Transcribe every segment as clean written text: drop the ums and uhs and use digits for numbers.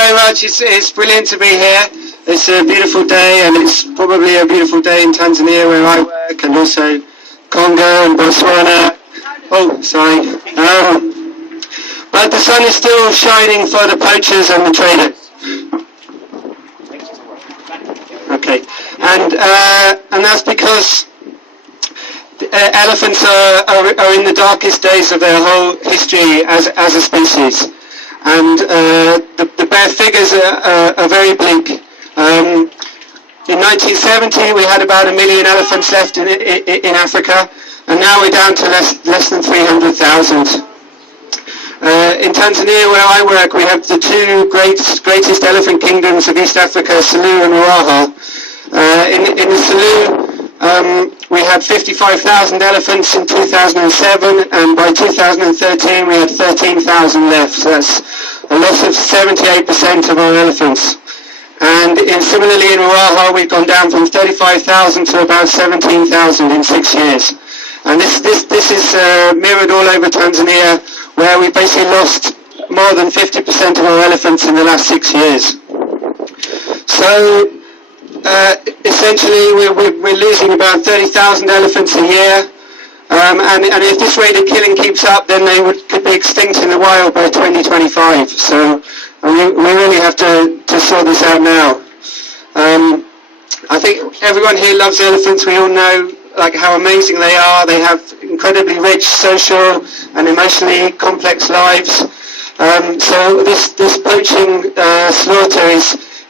very much. It's brilliant to be here. It's a beautiful day, and it's probably a beautiful day in Tanzania where I work, and also Congo and Botswana. Oh, sorry. But the sun is still shining for the poachers and the traders. Okay, and that's because elephants are in the darkest days of their whole history as a species, and the bare figures are very bleak. In 1970 we had about 1 million elephants left in Africa, and now we're down to less than 300,000. In Tanzania, where I work, we have the two greatest elephant kingdoms of East Africa, Selous and Ruaha. In the Selous, we had 55,000 elephants in 2007, and by 2013 we had 13,000 left. So that's a loss of 78% of our elephants. And similarly in Ruaha, we've gone down from 35,000 to about 17,000 in 6 years. And this is mirrored all over Tanzania, where we basically lost more than 50% of our elephants in the last 6 years. So essentially we're losing about 30,000 elephants a year, and if this rate of killing keeps up, then they could be extinct in the wild by 2025. So we really have to sort this out now. I think everyone here loves elephants. We all know how amazing they are. They have incredibly rich social and emotionally complex lives. So this poaching slaughter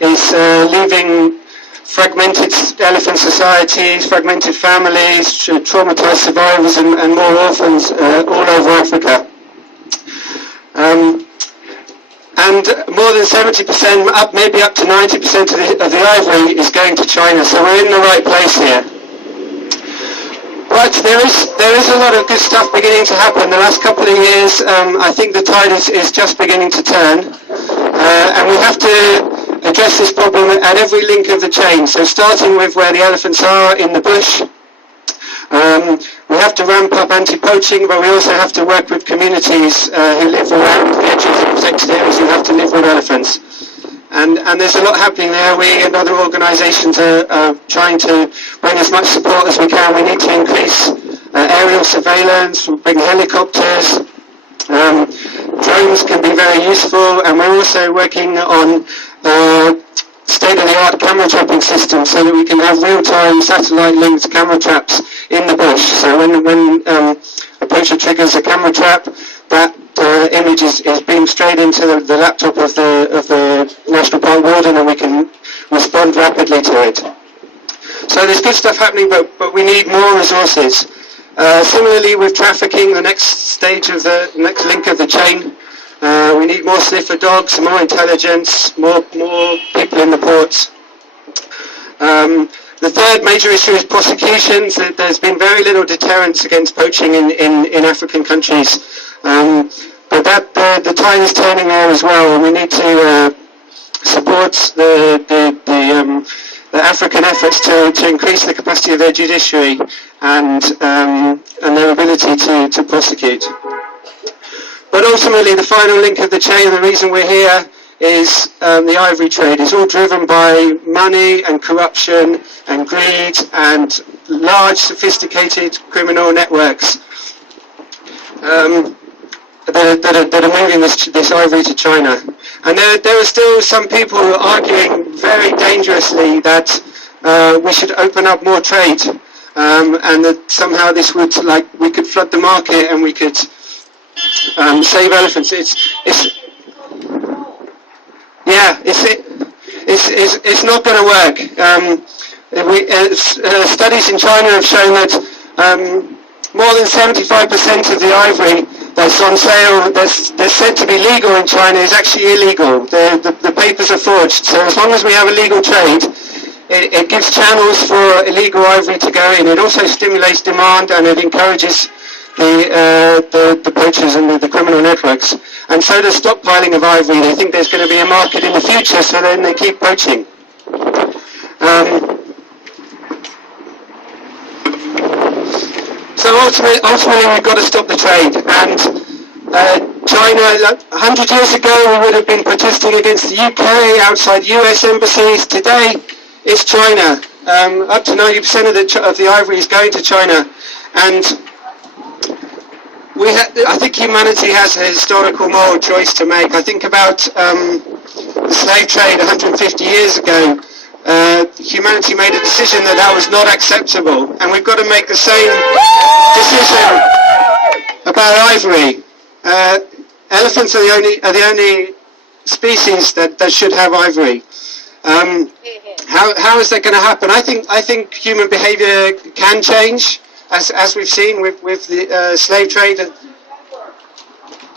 is leaving fragmented elephant societies, fragmented families, traumatized survivors, and more orphans all over Africa. And more than 70%, maybe up to 90% of the ivory is going to China. So we're in the right place here. But there is a lot of good stuff beginning to happen. The last couple of years, I think the tide is just beginning to turn, and we have to address this problem at every link of the chain. So starting with where the elephants are in the bush, we have to ramp up anti-poaching, but we also have to work with communities who live around the edges of protected areas who have to live with elephants. And there's a lot happening there. We and other organisations are trying to bring as much support as we can. We need to increase aerial surveillance, bring helicopters. Drones can be very useful, and we're also working on state-of-the-art camera trapping systems so that we can have real-time satellite-linked camera traps in the bush. So when a poacher triggers a camera trap, that image is beamed straight into the laptop of the National Park Warden, and we can respond rapidly to it. So there's good stuff happening, but we need more resources. Similarly with trafficking, the next stage of the next link of the chain, we need more sniffer dogs, more intelligence, more people in the ports. The third major issue is prosecutions. There's been very little deterrence against poaching in African countries. But the tide is turning there as well, and we need to support the African efforts to increase the capacity of their judiciary and their ability to prosecute. But ultimately, the final link of the chain, the reason we're here, is the ivory trade. It's all driven by money and corruption and greed and large, sophisticated criminal networks that are moving this ivory to China. And there are still some people who are arguing very dangerously that we should open up more trade, and that somehow this would, we could flood the market and we could save elephants. It's not going to work. Studies in China have shown that more than 75% of the ivory that's on sale, that's said to be legal in China, is actually illegal. The papers are forged. So as long as we have a legal trade, it gives channels for illegal ivory to go in. It also stimulates demand, and it encourages the poachers and the criminal networks. And so the stockpiling of ivory, they think there's going to be a market in the future, so then they keep poaching. So ultimately we've got to stop the trade, and China China. 100 years ago, we would have been protesting against the UK, outside US embassies. Today, it's China. Up to 90% of the ivory is going to China. And I think humanity has a historical moral choice to make. I think about the slave trade 150 years ago. Humanity made a decision that was not acceptable, and we've got to make the same decision about ivory. Elephants are the only species that should have ivory. How is that going to happen? I think human behaviour can change, as we've seen with the slave trade.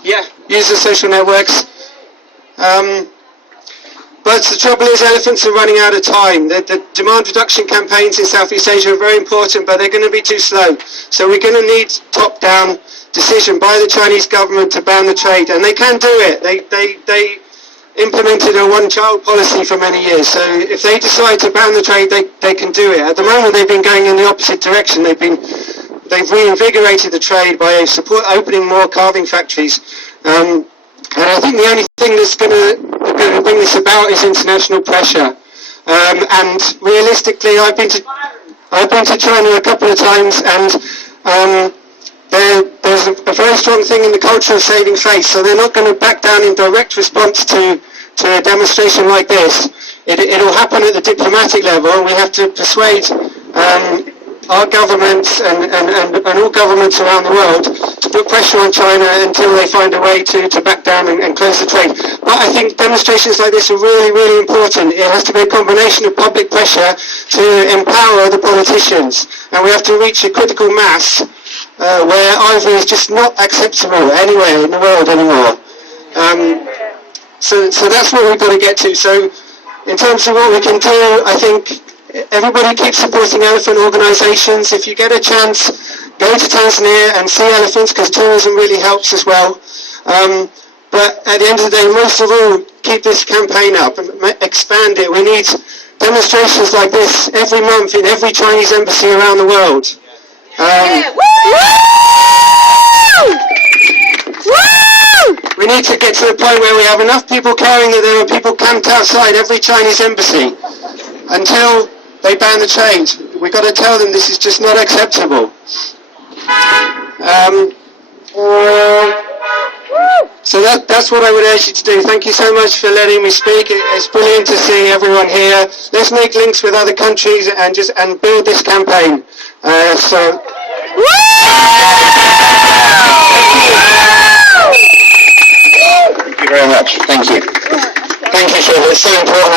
Use the social networks. But the trouble is, elephants are running out of time. The demand reduction campaigns in Southeast Asia are very important, but they're going to be too slow. So we're going to need top-down decision by the Chinese government to ban the trade, and they can do it. They implemented a one-child policy for many years, so if they decide to ban the trade, they can do it. At the moment, they've been going in the opposite direction. They've reinvigorated the trade by opening more carving factories. And I think the only thing that's going to bring this about is international pressure. And realistically, I've been to China a couple of times, and there's a very strong thing in the culture of saving face. So they're not going to back down in direct response to a demonstration like this. It'll happen at the diplomatic level. We have to persuade our governments and all governments around the world to put pressure on China until they find a way to back down and close the trade. But I think demonstrations like this are really, really important. It has to be a combination of public pressure to empower the politicians, and we have to reach a critical mass where ivory is just not acceptable anywhere in the world anymore. So that's what we've got to get to. So in terms of what we can do, I think everybody keeps supporting elephant organisations. If you get a chance, go to Tanzania and see elephants, because tourism really helps as well. But at the end of the day, most of all, keep this campaign up and expand it. We need demonstrations like this every month in every Chinese embassy around the world. We need to get to the point where we have enough people caring that there are people camped outside every Chinese embassy until they ban the trade. We've got to tell them this is just not acceptable. So that's what I would urge you to do. Thank you so much for letting me speak. It's brilliant to see everyone here. Let's make links with other countries and build this campaign. Thank you very much. Thank you. Thank you, Trevor. It's so important.